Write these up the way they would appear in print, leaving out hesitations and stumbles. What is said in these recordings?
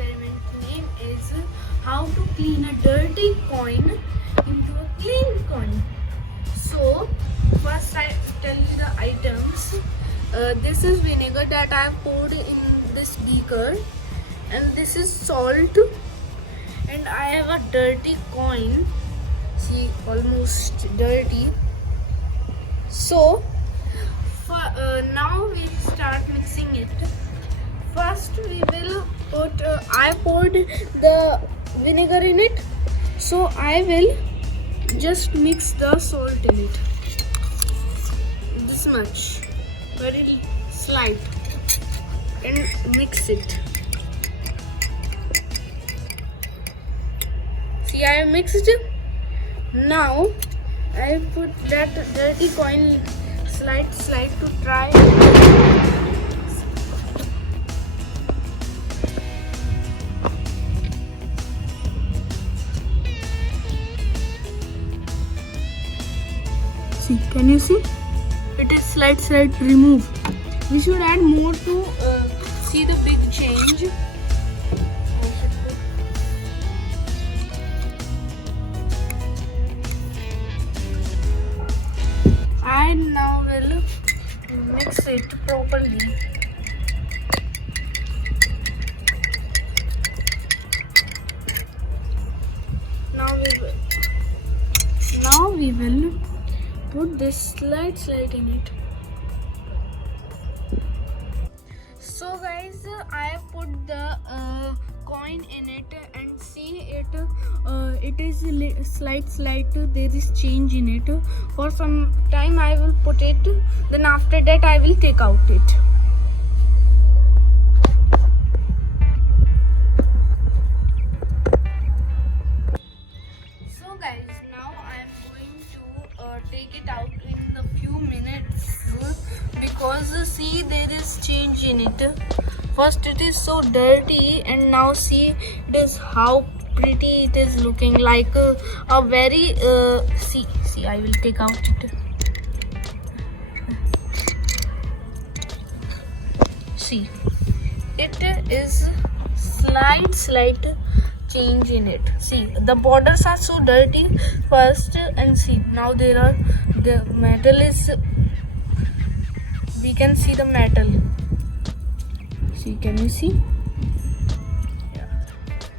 experiment name is how to clean a dirty coin into a clean coin. So first I tell you the items. This is vinegar that I have poured in this beaker, and this is salt, and I have a dirty coin. See, almost dirty. So now we start mixing it. First we will put I poured the vinegar in it, so I will just mix the salt in it, this much, very slight, and mix it. See, I have mixed it. Now I put that dirty coin slide to try. See, can you see? It is slide remove. We should add more to see the big change. I now will mix it properly. Now we will put this slide in it. So guys, I have put the coin in it, and see it. It is slight. There is change in it. For some time I will put it. Then after that I will take out it. So guys, now I am going to take it out in a few minutes, because see, there is change in it. First it is so dirty, and now see it is how pretty it is looking, like a very see I will take out it. See, it is slight change in it. See, the borders are so dirty first, and see, now the metal is, we can see the metal. See, can you see? Yeah.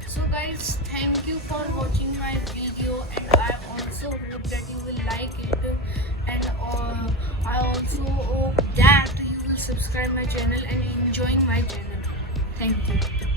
So guys, thank you for watching my video, and I also hope that you will like it, and I also hope that you will subscribe my channel and enjoy my channel. Thank you.